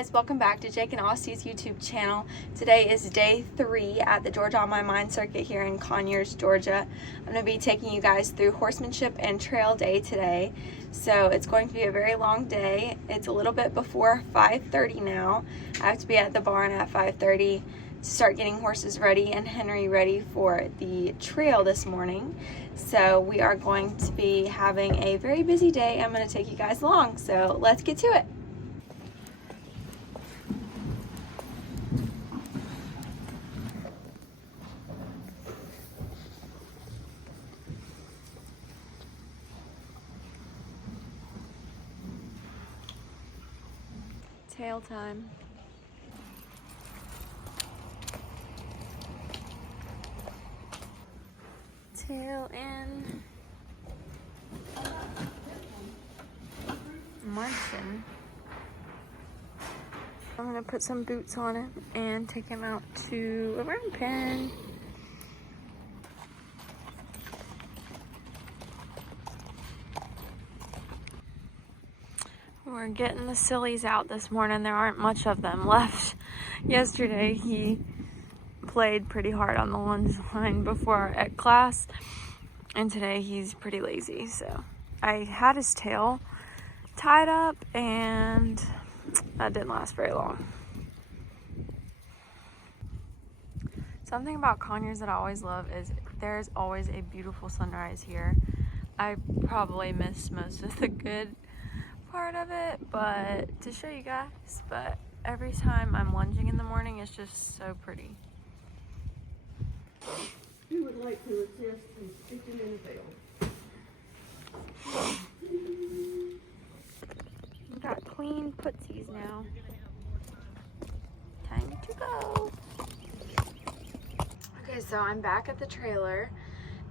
guys, welcome back to Jake and Aussie's YouTube channel. Today is day 3 at the Georgia on My Mind circuit here in Conyers, Georgia. I'm going to be taking you guys through horsemanship and trail day today. So it's going to be a very long day. It's a little bit before 5:30 now. I have to be at the barn at 5:30 to start getting horses ready and Henry ready for the trail this morning. So we are going to be having a very busy day. I'm going to take you guys along. So let's get to it. Tail time. Tail in. Munson. I'm gonna put some boots on it and take him out to a round pen. We're getting the sillies out this morning. There aren't much of them left. Yesterday he played pretty hard on the lunge line before at class, and today he's pretty lazy. So I had his tail tied up and that didn't last very long. Something about Conyers that I always love is there's always a beautiful sunrise here. I probably miss most of the good part of it, but to show you guys, but every time I'm lunging in the morning, it's just so pretty. Who would like to assist in speaking in the veil? We got clean footsies now. Time to go. Okay, so I'm back at the trailer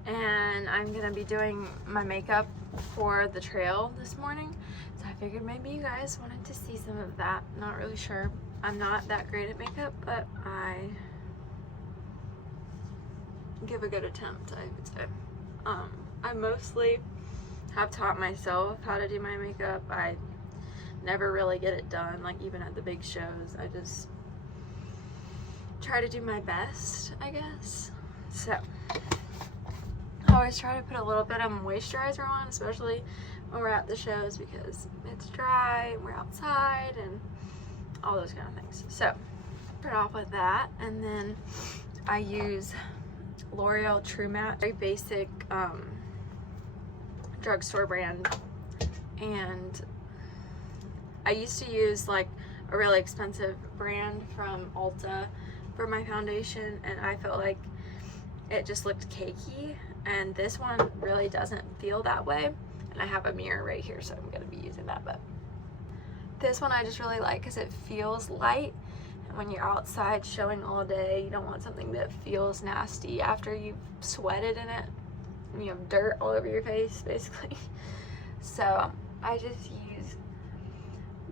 and I'm gonna be doing my makeup for the trail this morning. So I figured maybe you guys wanted to see some of that. Not really sure. I'm not that great at makeup, but I give a good attempt, I would say. I mostly have taught myself how to do my makeup. I never really get it done, like even at the big shows. I just try to do my best, I guess. So I always try to put a little bit of moisturizer on, especially when we're at the shows because it's dry, we're outside, and all those kind of things. So start off with that, and then I use L'Oreal True Matte, very basic drugstore brand, and I used to use like a really expensive brand from Ulta for my foundation, and I felt like it just looked cakey, and this one really doesn't feel that way. And I have a mirror right here, so I'm going to be using that. But this one I just really like because it feels light, and when you're outside showing all day, you don't want something that feels nasty after you've sweated in it and you have dirt all over your face basically. So I just use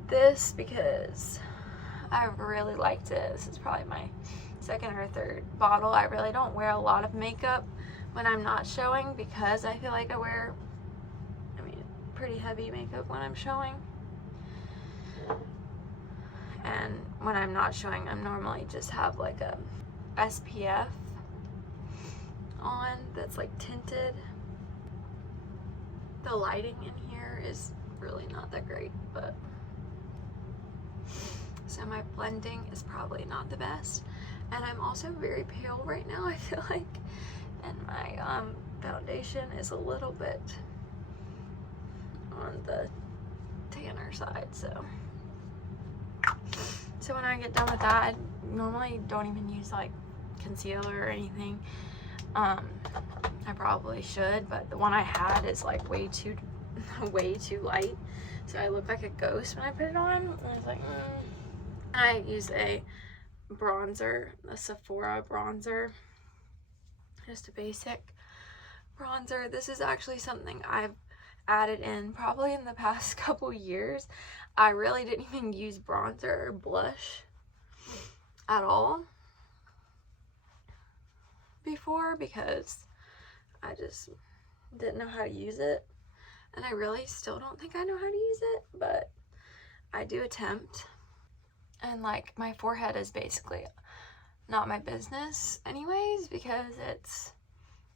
this because I really liked it. This is probably my second or third bottle. I really don't wear a lot of makeup when I'm not showing because I feel like I wear pretty heavy makeup when I'm showing, and when I'm not showing, I'm normally just have like a SPF on that's like tinted. The lighting in here is really not that great, but so my blending is probably not the best, and I'm also very pale right now, I feel like, and my foundation is a little bit on the tanner side. So when I get done with that, I normally don't even use like concealer or anything. I probably should, but the one I had is like way too light, so I look like a ghost when I put it on. And I was like, I use a bronzer, a Sephora bronzer, just a basic bronzer. This is actually something I've added in probably in the past couple years. I really didn't even use bronzer or blush at all before because I just didn't know how to use it, and I really still don't think I know how to use it, but I do attempt. And like my forehead is basically not my business anyways because it's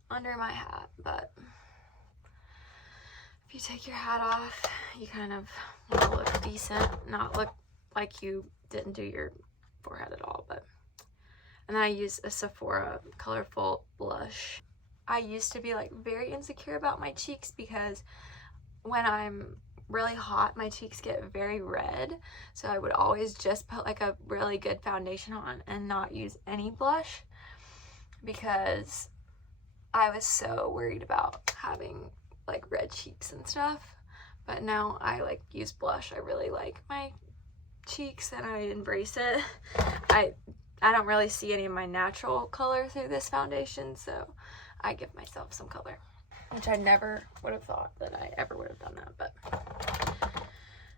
under my hat, but if you take your hat off, you kind of want to look decent, not look like you didn't do your forehead at all. But and then I use a Sephora colorful blush. I used to be like very insecure about my cheeks because when I'm really hot, my cheeks get very red, so I would always just put like a really good foundation on and not use any blush because I was so worried about having like red cheeks and stuff. But now I like use blush. I really like my cheeks and I embrace it. I don't really see any of my natural color through this foundation, so I give myself some color, which I never would have thought that I ever would have done that. But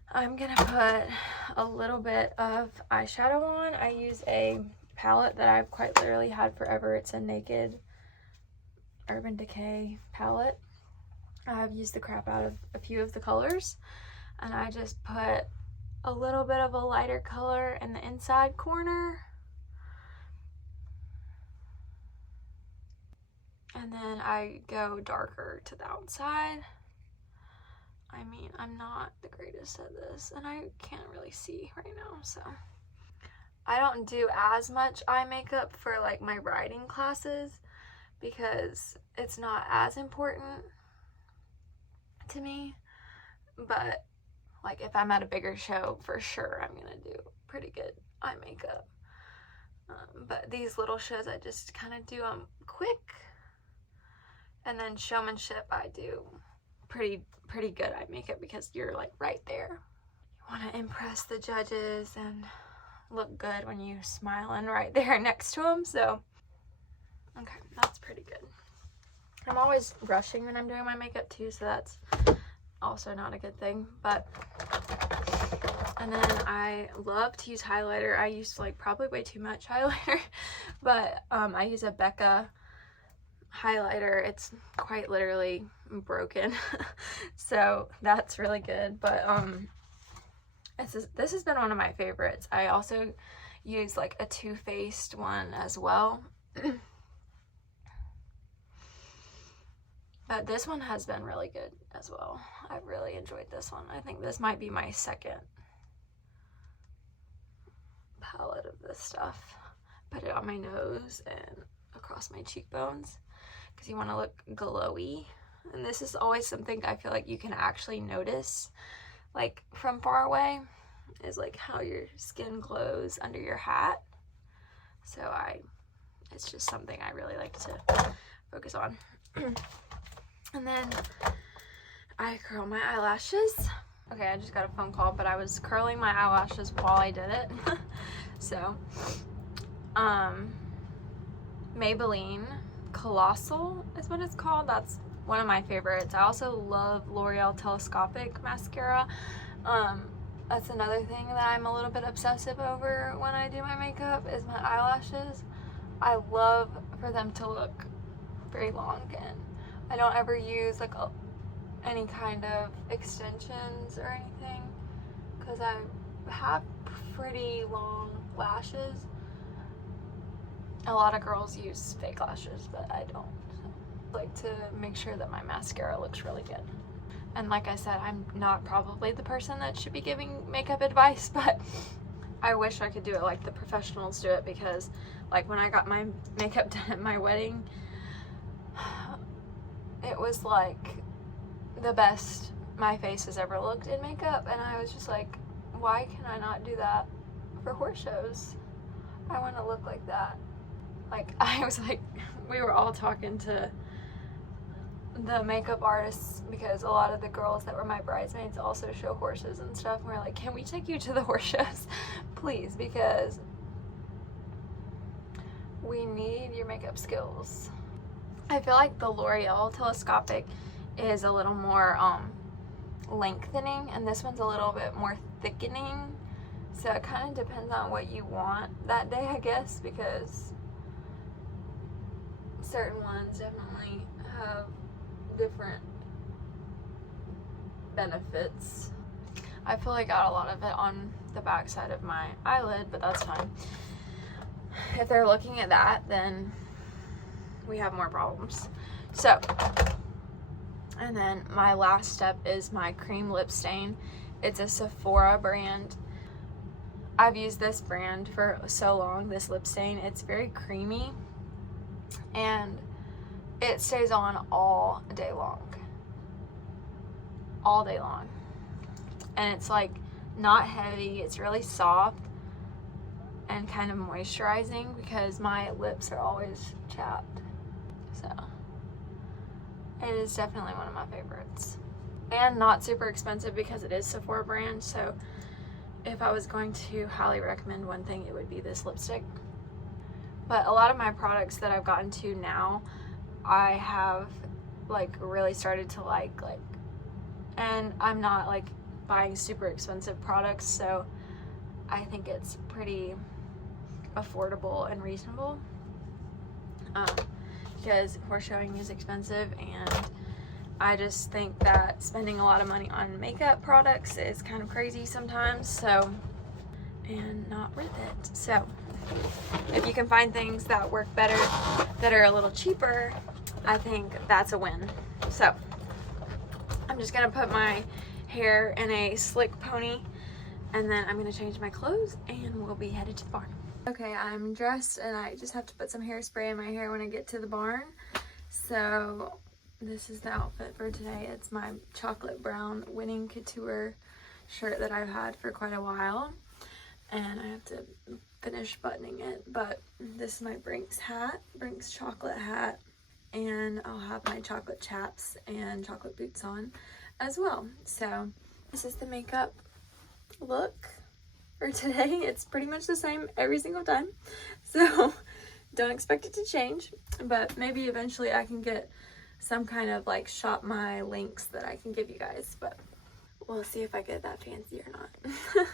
I'm gonna put a little bit of eyeshadow on. I use a palette that I've quite literally had forever. It's a Naked Urban Decay palette. I've used the crap out of a few of the colors, and I just put a little bit of a lighter color in the inside corner, and then I go darker to the outside. I mean, I'm not the greatest at this, and I can't really see right now, so I don't do as much eye makeup for like my riding classes because it's not as important to me. But like if I'm at a bigger show, for sure I'm gonna do pretty good eye makeup. But these little shows I just kind of do them quick, and then Showmanship I do pretty good eye makeup because you're like right there. You want to impress the judges and look good when you smiling right there next to them. So okay, that's pretty good. I'm always rushing when I'm doing my makeup too, so that's also not a good thing. But and then I love to use highlighter. I use like probably way too much highlighter, but I use a Becca highlighter. It's quite literally broken, so that's really good. But this has been one of my favorites. I also use like a Too Faced one as well. But this one has been really good as well. I've really enjoyed this one. I think this might be my second palette of this stuff. Put it on my nose and across my cheekbones because you want to look glowy. And this is always something I feel like you can actually notice like from far away, is like how your skin glows under your hat. So it's just something I really like to focus on. And then I curl my eyelashes. Okay, I just got a phone call, but I was curling my eyelashes while I did it. So, Maybelline Colossal is what it's called. That's one of my favorites. I also love L'Oreal Telescopic Mascara. That's another thing that I'm a little bit obsessive over when I do my makeup is my eyelashes. I love for them to look very long, and I don't ever use like any kind of extensions or anything because I have pretty long lashes. A lot of girls use fake lashes, but I don't. So I like to make sure that my mascara looks really good. And like I said, I'm not probably the person that should be giving makeup advice, but I wish I could do it like the professionals do it, because like when I got my makeup done at my wedding, it was like the best my face has ever looked in makeup, and I was just like, why can I not do that for horse shows? I want to look like that. Like I was like, we were all talking to the makeup artists because a lot of the girls that were my bridesmaids also show horses and stuff, and we're like, can we take you to the horse shows please, because we need your makeup skills. I feel like the L'Oreal Telescopic is a little more lengthening, and this one's a little bit more thickening, so it kind of depends on what you want that day, I guess, because certain ones definitely have different benefits. I feel like I got a lot of it on the back side of my eyelid, but that's fine. If they're looking at that, then we have more problems. So, and then my last step is my cream lip stain. It's a Sephora brand. I've used this brand for so long, this lip stain. It's very creamy and it stays on all day long. All day long. And it's like not heavy, it's really soft and kind of moisturizing because my lips are always chapped. So it is definitely one of my favorites. And not super expensive because it is Sephora brand, so if I was going to highly recommend one thing, it would be this lipstick. But a lot of my products that I've gotten to now, I have like really started to like, and I'm not like buying super expensive products, so I think it's pretty affordable and reasonable, because horse showing is expensive, and I just think that spending a lot of money on makeup products is kind of crazy sometimes, so, and not worth it. So if you can find things that work better, that are a little cheaper, I think that's a win. So I'm just gonna put my hair in a slick pony, and then I'm gonna change my clothes and we'll be headed to the barn. Okay, I'm dressed and I just have to put some hairspray in my hair when I get to the barn. So this is the outfit for today. It's my chocolate brown Winning Couture shirt that I've had for quite a while, and I have to finish buttoning it. But this is my Brinks hat, Brinks chocolate hat, and I'll have my chocolate chaps and chocolate boots on as well. So this is the makeup look for today. It's pretty much the same every single time, so don't expect it to change, but maybe eventually I can get some kind of like shop my links that I can give you guys, but we'll see if I get that fancy or not.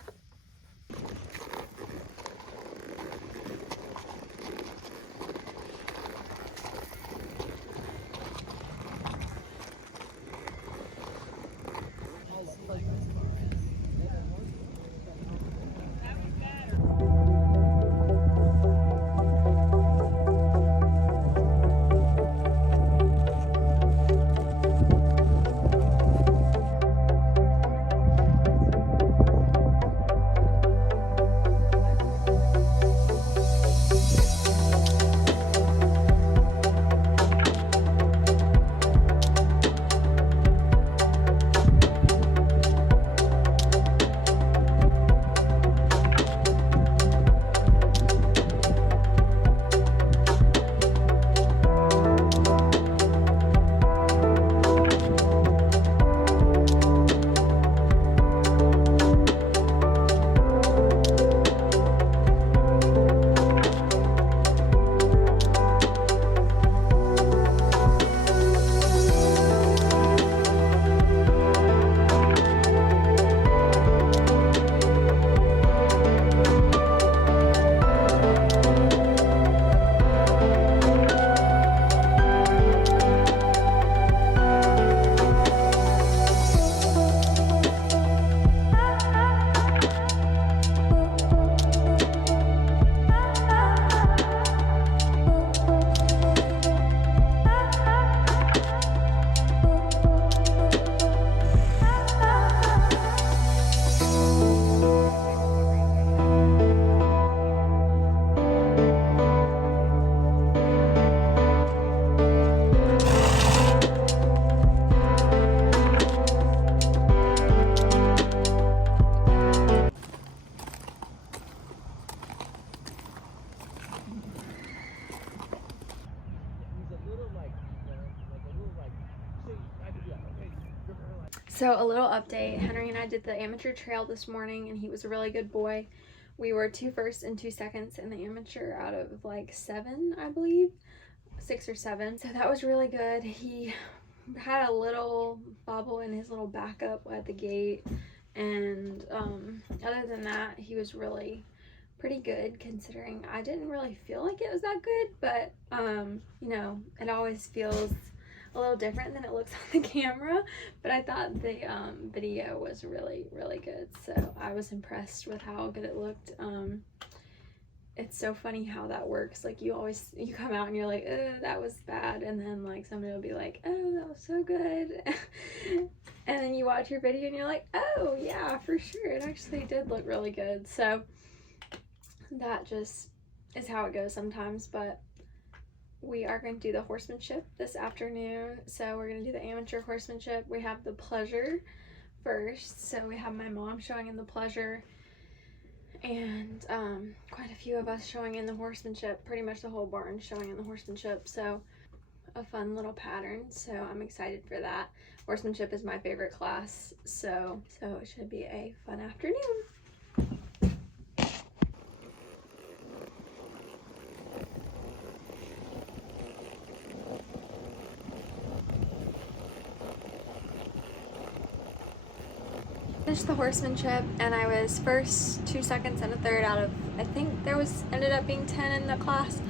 So a little update, Henry and I did the amateur trail this morning and he was a really good boy. We were 2 firsts and 2 seconds in the amateur out of like 7, I believe, 6 or 7. So that was really good. He had a little bobble in his little backup at the gate, and other than that, he was really pretty good considering I didn't really feel like it was that good, but you know, it always feels a little different than it looks on the camera, but I thought the video was really, really good. So I was impressed with how good it looked. It's so funny how that works. Like you come out and you're like, oh, that was bad. And then like somebody will be like, oh, that was so good. And then you watch your video and you're like, oh yeah, for sure. It actually did look really good. So that just is how it goes sometimes. But we are going to do the horsemanship this afternoon. So we're going to do the amateur horsemanship. We have the pleasure first. So we have my mom showing in the pleasure, and quite a few of us showing in the horsemanship, pretty much the whole barn showing in the horsemanship. So a fun little pattern, so I'm excited for that. Horsemanship is my favorite class, so it should be a fun afternoon. Finished the horsemanship, and I was first, 2 seconds, and a third out of, I think ended up being 10 in the class.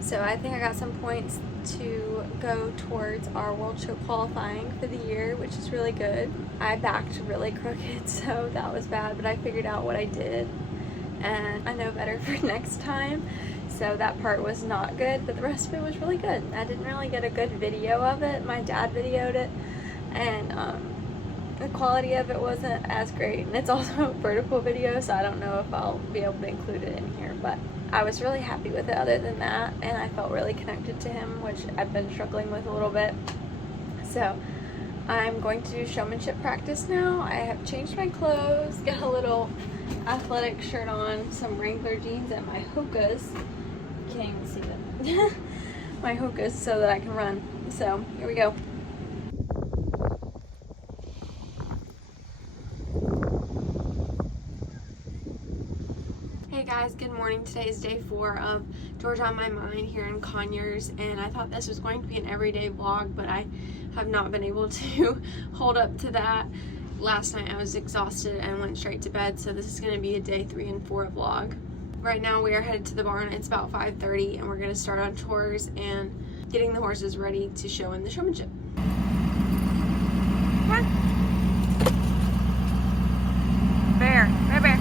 So I think I got some points to go towards our World Show qualifying for the year, which is really good. I backed really crooked, so that was bad, but I figured out what I did, and I know better for next time. So that part was not good, but the rest of it was really good. I didn't really get a good video of it. My dad videoed it, and the quality of it wasn't as great, and it's also a vertical video, so I don't know if I'll be able to include it in here, but I was really happy with it other than that, and I felt really connected to him, which I've been struggling with a little bit. So I'm going to do showmanship practice now. I have changed my clothes, got a little athletic shirt on, some Wrangler jeans, and my hokas. You can't even see them. My hokas, so that I can run. So here we go. Hey guys, good morning. Today is day 4 of Georgia on My Mind here in Conyers, and I thought this was going to be an everyday vlog, but I have not been able to hold up to that. Last night I was exhausted and went straight to bed, so this is going to be a day 3 and 4 vlog. Right now we are headed to the barn. It's about 5:30, and we're going to start on chores and getting the horses ready to show in the showmanship. Come on. Bear, bear, bear.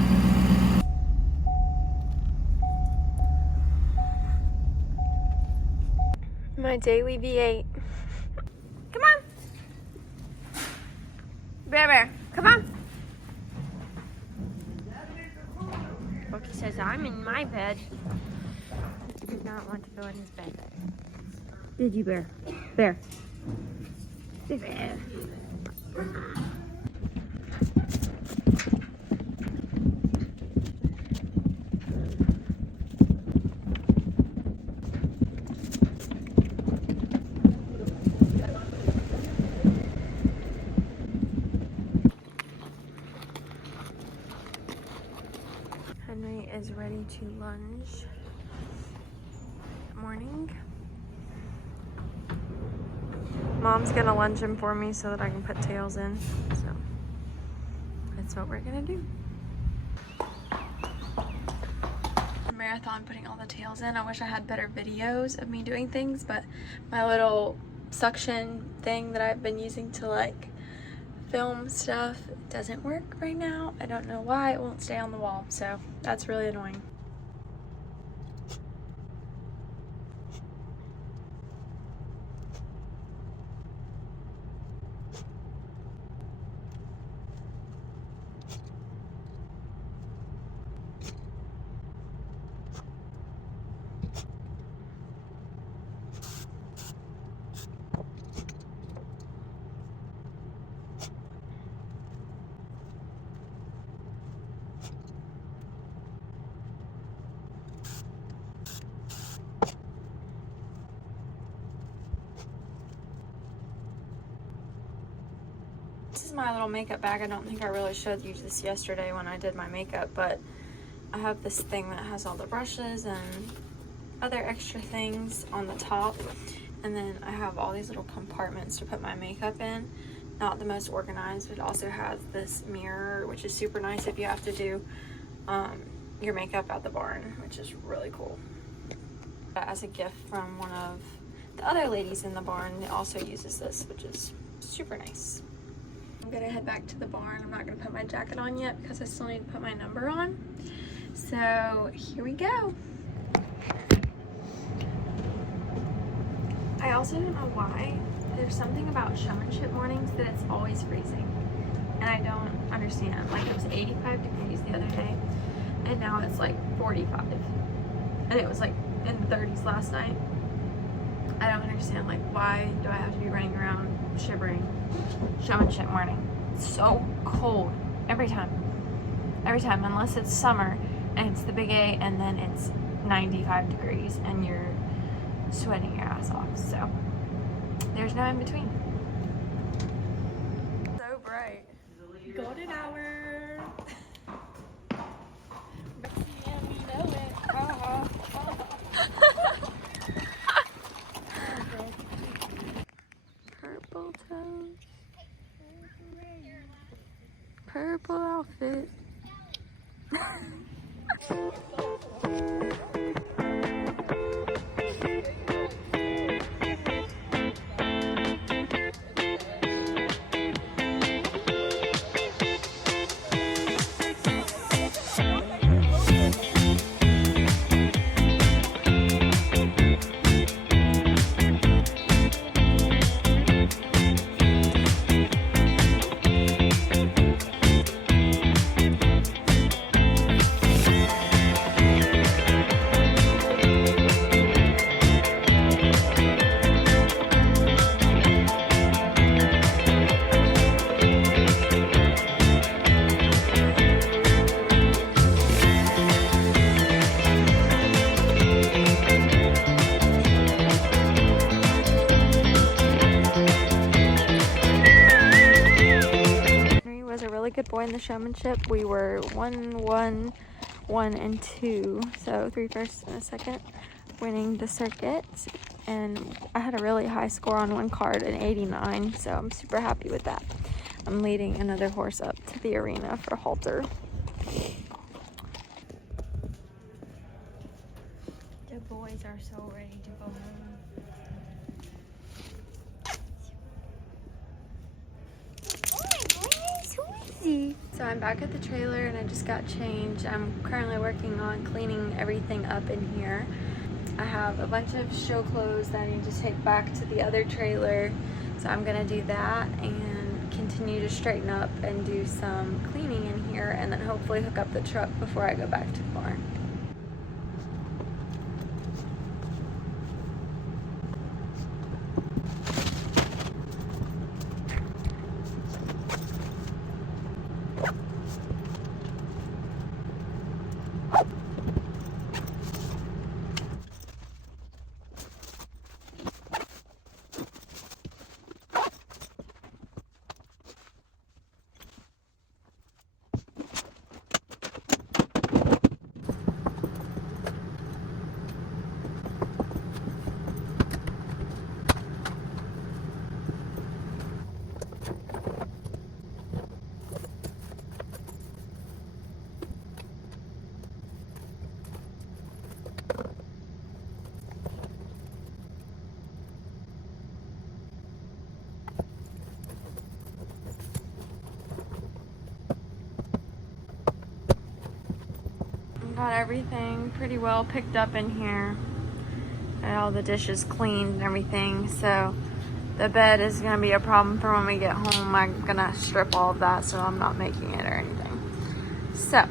My daily V8. Come on. Bear, bear, come on. Bookie says I'm in my bed. He did not want to go in his bed. Did you, Bear? Bear. Bear. Henry is ready to lunge. Morning. Mom's gonna lunge him for me so that I can put tails in. So that's what we're gonna do. Marathon putting all the tails in. I wish I had better videos of me doing things, but my little suction thing that I've been using to like film stuff doesn't work right now. I don't know why. It won't stay on the wall, so that's really annoying. This is my little makeup bag. I don't think I really showed you this yesterday when I did my makeup, but I have this thing that has all the brushes and other extra things on the top, and then I have all these little compartments to put my makeup in. Not the most organized, but it also has this mirror, which is super nice if you have to do your makeup at the barn, which is really cool. As a gift from one of the other ladies in the barn also uses this, which is super nice. I'm gonna head back to the barn. I'm not gonna put my jacket on yet because I still need to put my number on. So here we go. I also don't know why. There's something about Showmanship mornings that it's always freezing. And I don't understand. Like, it was 85 degrees the other day, and now it's like 45. And it was like in the 30s last night. I don't understand, like, why do I have to be running around shivering Showmanship morning? It's so cold every time. Every time, unless it's summer and it's the big A and then it's 95 degrees and you're sweating your ass off. So there's no in between. So bright. Golden hour. Yeah, we know it. Purple toes. Purple outfit. Good boy in the showmanship. We were 1, 1, 1, and 2, so 3 firsts and a second, winning the circuit. And I had a really high score on one card, an 89, so I'm super happy with that. I'm leading another horse up to the arena for halter. The boys are so ready to go home. So I'm back at the trailer and I just got changed. I'm currently working on cleaning everything up in here. I have a bunch of show clothes that I need to take back to the other trailer. So I'm gonna do that and continue to straighten up and do some cleaning in here and then hopefully hook up the truck before I go back to the barn. Got everything pretty well picked up in here. Got all the dishes cleaned and everything. So the bed is gonna be a problem for when we get home. I'm gonna strip all of that so I'm not making it or anything. So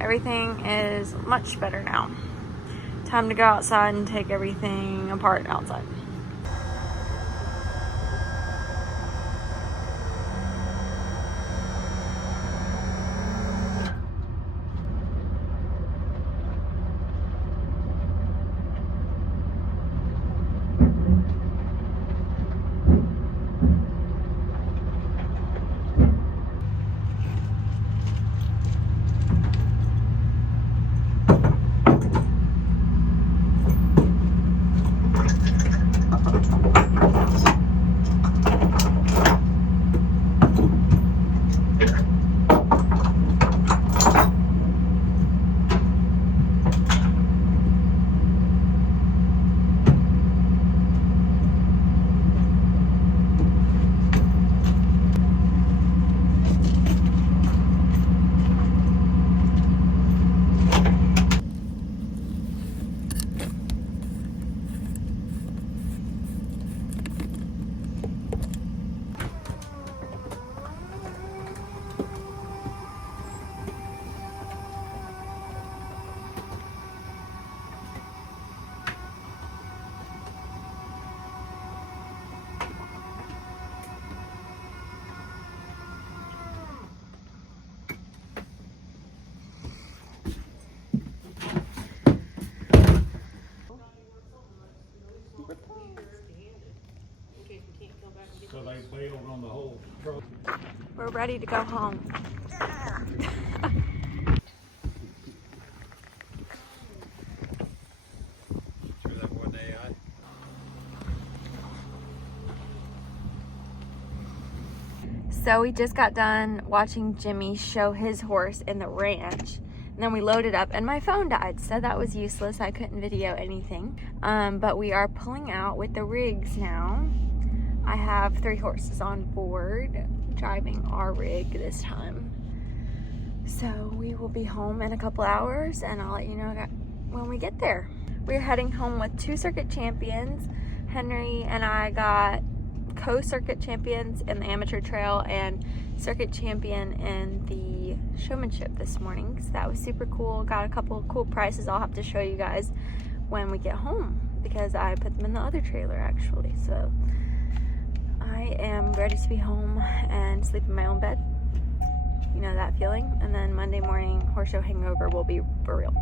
everything is much better now. Time to go outside and take everything apart outside. so they bailed on the whole truck. We're ready to go home. So we just got done watching Jimmy show his horse in the ranch. And then we loaded up and my phone died, so that was useless. I couldn't video anything. But we are pulling out with the rigs now. I have 3 horses on board driving our rig this time. So we will be home in a couple hours and I'll let you know when we get there. We're heading home with 2 circuit champions. Henry and I got co-circuit champions in the amateur trail and circuit champion in the showmanship this morning. So that was super cool. Got a couple of cool prizes I'll have to show you guys when we get home because I put them in the other trailer actually. So I am ready to be home and sleep in my own bed. You know that feeling. And then Monday morning horse show hangover will be for real.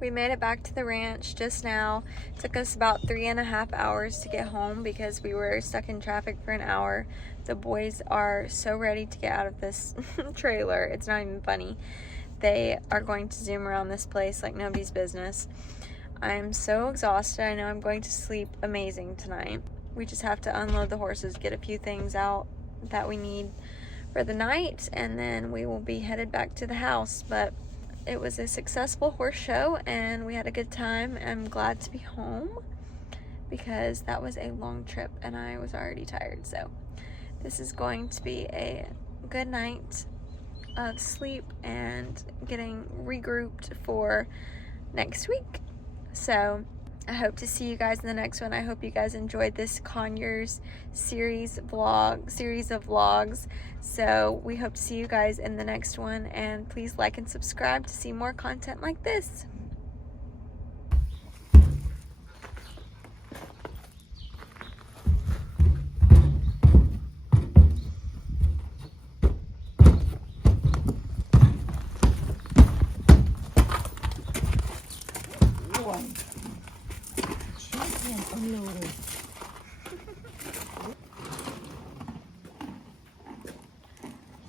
We made it back to the ranch just now. It took us about 3.5 hours to get home because we were stuck in traffic for an hour. The boys are so ready to get out of this trailer. It's not even funny. They are going to zoom around this place like nobody's business. I'm so exhausted. I know I'm going to sleep amazing tonight. We just have to unload the horses, get a few things out that we need for the night, and then we will be headed back to the house. But it was a successful horse show and we had a good time. I'm glad to be home because that was a long trip and I was already tired. So this is going to be a good night of sleep and getting regrouped for next week. So I hope to see you guys in the next one. I hope you guys enjoyed this Conyers series of vlogs. So we hope to see you guys in the next one, and please like and subscribe to see more content like this.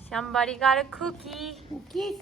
Somebody got a cookie. Cookies?